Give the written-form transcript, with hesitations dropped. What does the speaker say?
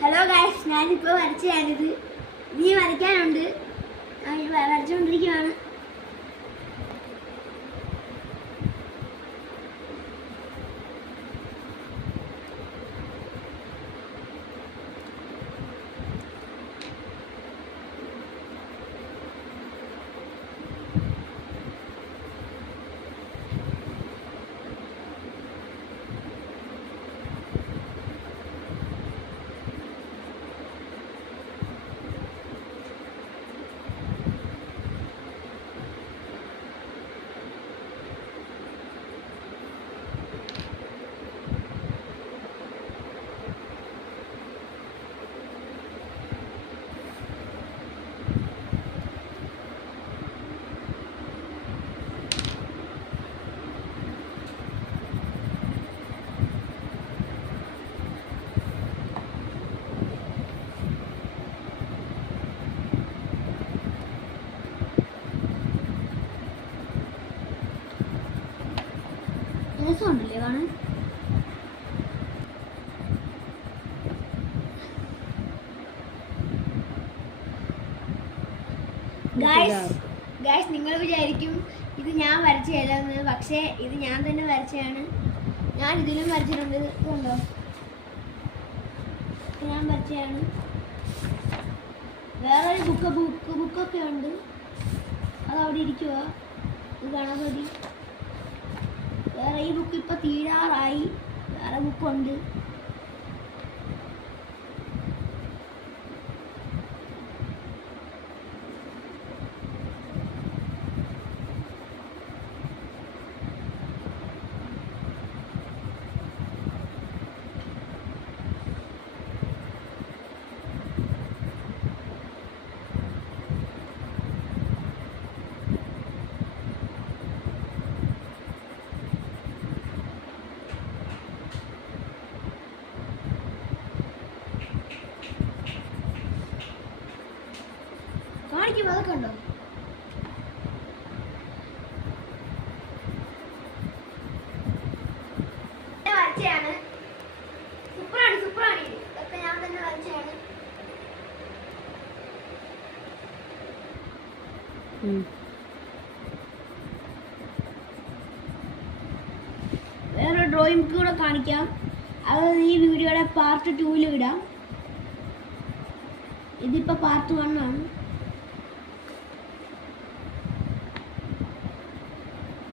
Hello guys, ഞാനിപ്പോൾ വരച്ചതാണിത്. ഇനി വരയ്ക്കാനുണ്ട്. വരച്ചുകൊണ്ടിരിക്കുകയാണ്. രസമുണ്ടല്ലേ കാണാൻ? ഗൈസ്, നിങ്ങൾ വിചാരിക്കും ഇത് ഞാൻ വരച്ചതല്ലെന്ന്. പക്ഷേ ഇത് ഞാൻ തന്നെ വരച്ചതാണ്. ഞാൻ ഇതിലും വരച്ചിട്ടുണ്ട്. ഇതുണ്ടോ? ഞാൻ വരച്ചതാണ്. വേറൊരു ബുക്കൊക്കെ ഉണ്ട്. അത് അവിടെ ഇരിക്കുക. ഇത് ഗണപതി. വേറെ ഈ ബുക്ക് ഇപ്പം തീരാറായി. വേറെ ബുക്കുണ്ട്. അതൊക്കെ ഉണ്ടോ? വരച്ചതാണ്. സൂപ്പറാണ്. ഇതൊക്കെ ഞാൻ തന്നെ വരച്ചതാണ്. വേറെ ഡ്രോയിങ് ബുക്ക് കൂടെ കാണിക്കാം. അത് ഈ വീഡിയോയുടെ പാർട്ട് 2 ഇടാം. ഇതിപ്പോ പാർട്ട് 1 ആണ്.